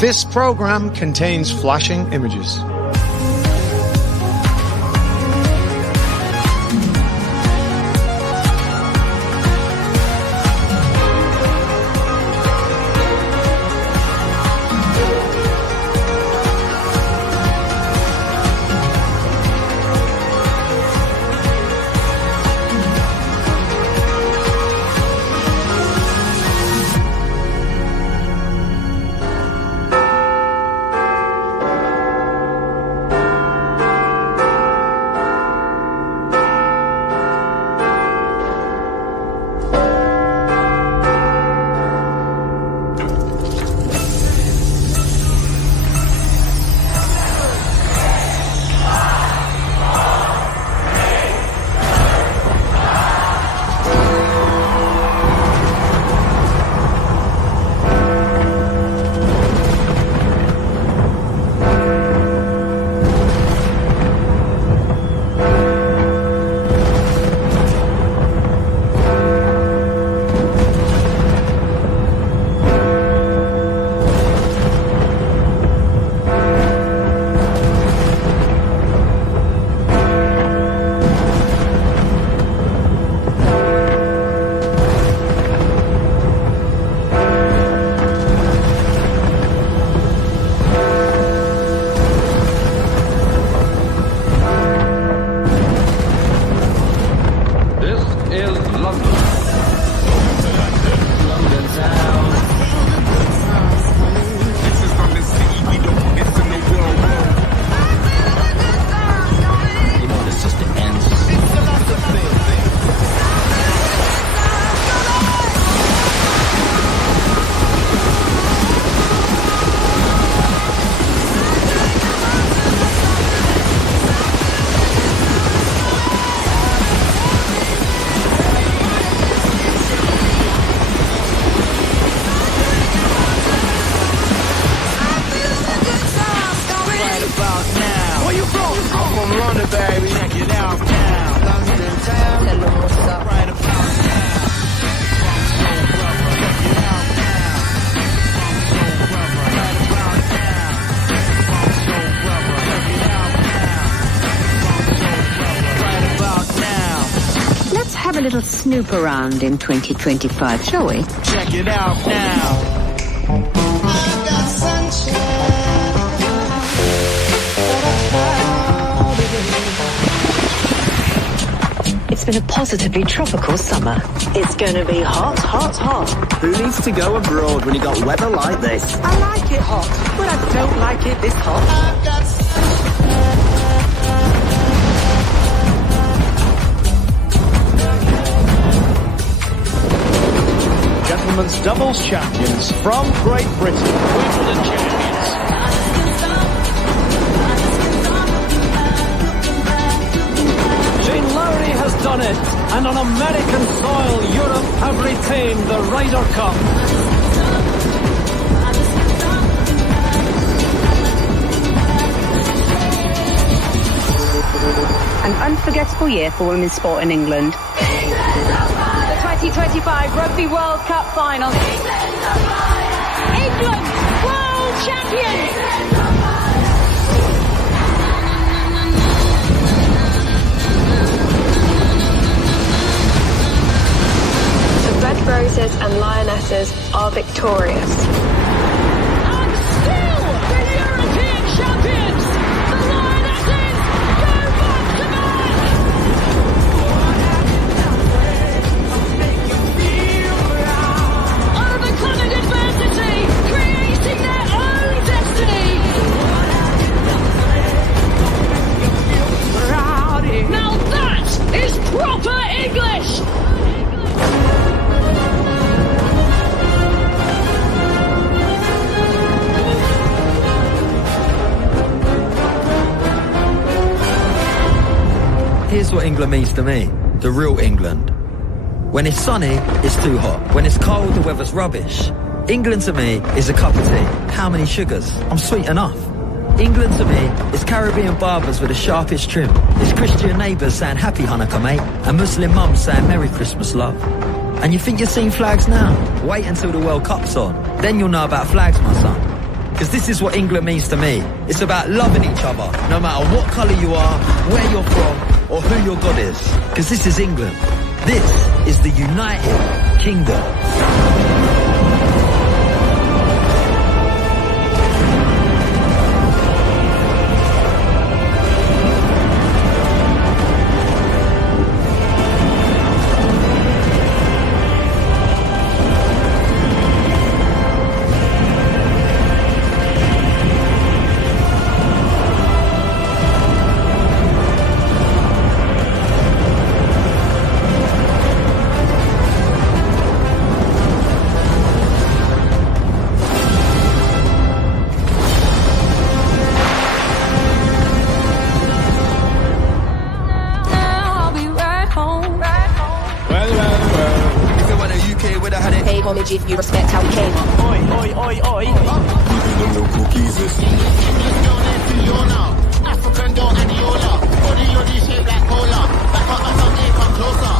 This program contains flashing images. A little snoop around in 2025, shall we? Check it out now. I got sunshine. It's been a positively tropical summer. It's going to be hot, hot, hot. Who needs to go abroad when you got weather like this? I like it hot, but I don't like it this hot. I got sunshine. Gentlemen's doubles champions from Great Britain, Wimbledon champions. Shane Lowry has done it, and on American soil, Europe have retained the Ryder Cup. An unforgettable year for women's sport in England. 2025 Rugby World Cup final. England, world champions! The Red Roses and Lionesses are victorious. And still the European champions! The Lionesses go back to back! Overcoming adversity, creating their own destiny. Now that is proper English! Here's what England means to me, the real England. When it's sunny, it's too hot. When it's cold, the weather's rubbish. England to me is a cup of tea. How many sugars? I'm sweet enough. England to me is Caribbean barbers with the sharpest trim. It's Christian neighbours saying happy Hanukkah, mate, and Muslim mums saying Merry Christmas, love. And you think you're seeing flags now? Wait until the World Cup's on. Then you'll know about flags, my son. Because this is what England means to me. It's about loving each other, no matter what colour you are, where you're from, or who your God is. Because this is England. This is the United Kingdom. Homage if you respect how we came. Oi, oi, oi, oi. African dough and Yola. Body yodi shaped like cola. Back up and some come closer.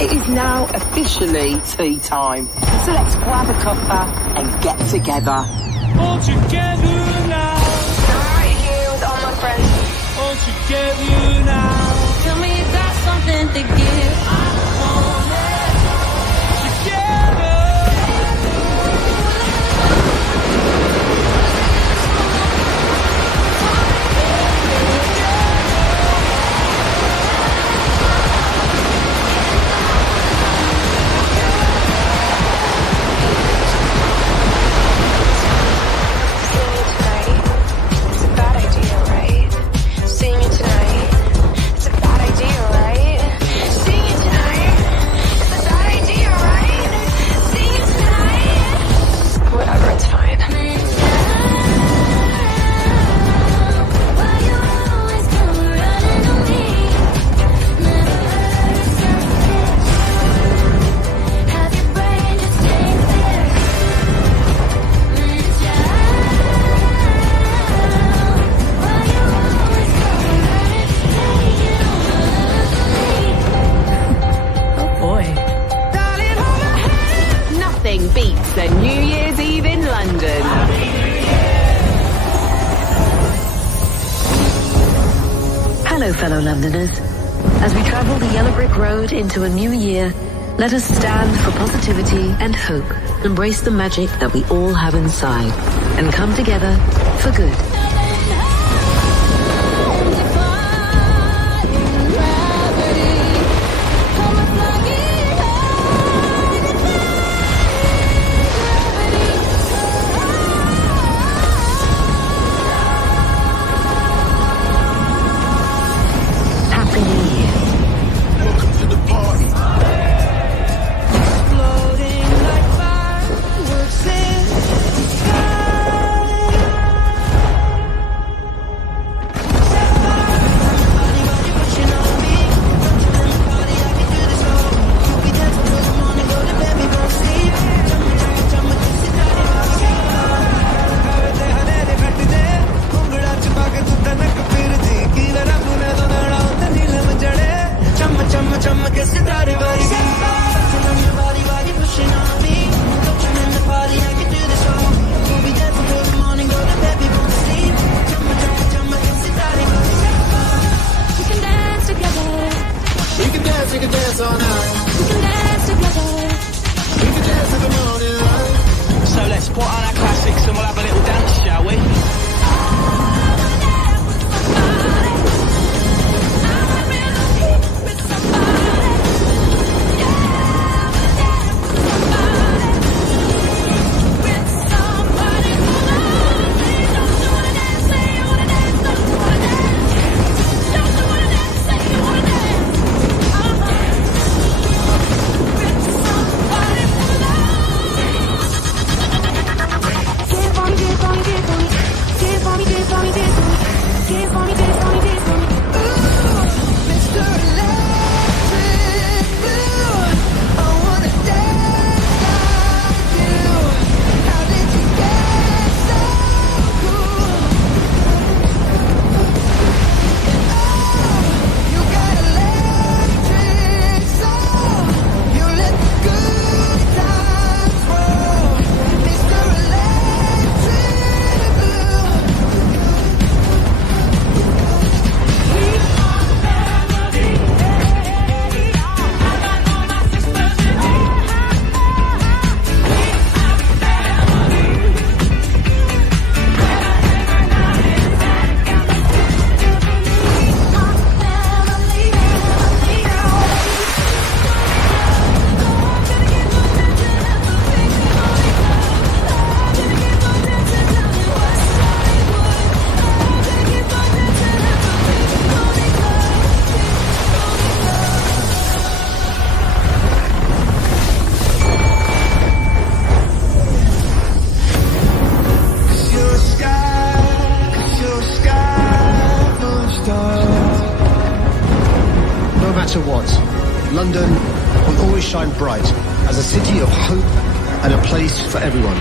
It is now officially tea time. So let's grab a cuppa and get together. All together now. I'm right here with all my friends. All together now. Tell me you got something to give. I want it. Together. Beats a New Year's Eve in London. Hello, fellow Londoners. As we travel the yellow brick road into a new year, let us stand for positivity and hope, embrace the magic that we all have inside, and come together for good. shine bright as a city of hope and a place for everyone.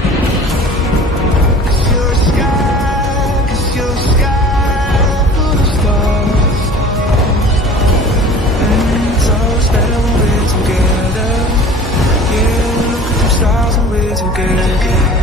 Cause you're a sky full of stars. And it's always better when we're together. Yeah, we look at them stars and we're together.